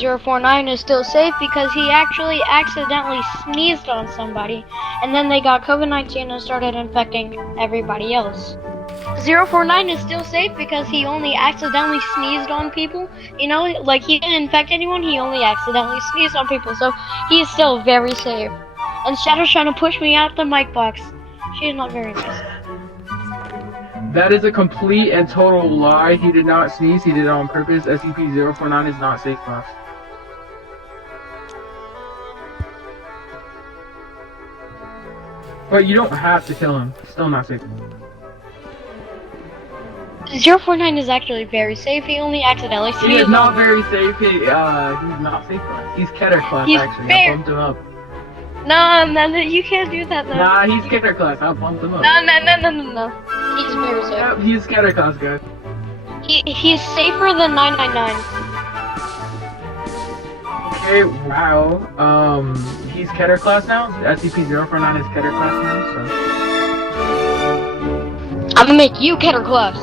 049 is still safe because he actually accidentally sneezed on somebody, and then they got COVID-19 and started infecting everybody else. 049 is still safe because he only accidentally sneezed on people. You know, like he didn't infect anyone, he only accidentally sneezed on people, so he is still very safe. And Shadow's trying to push me out the mic box. She is not very nice. That is a complete and total lie. He did not sneeze, he did it on purpose. SCP-049 is not safe class. But you don't have to kill him. Still not safe. 049 is actually very safe. He only accidentally sneezed. He is not very safe. He's not safe class. He's Keter class, actually. I bumped him up. No, you can't do that. No. Nah, he's Keter class. I bumped him up. No. He's very safe. Yep, he's Keter class, guys. He's safer than 999. Okay, wow. He's Keter class now. SCP-049 is Keter class now, so. I'm gonna make you Keter class.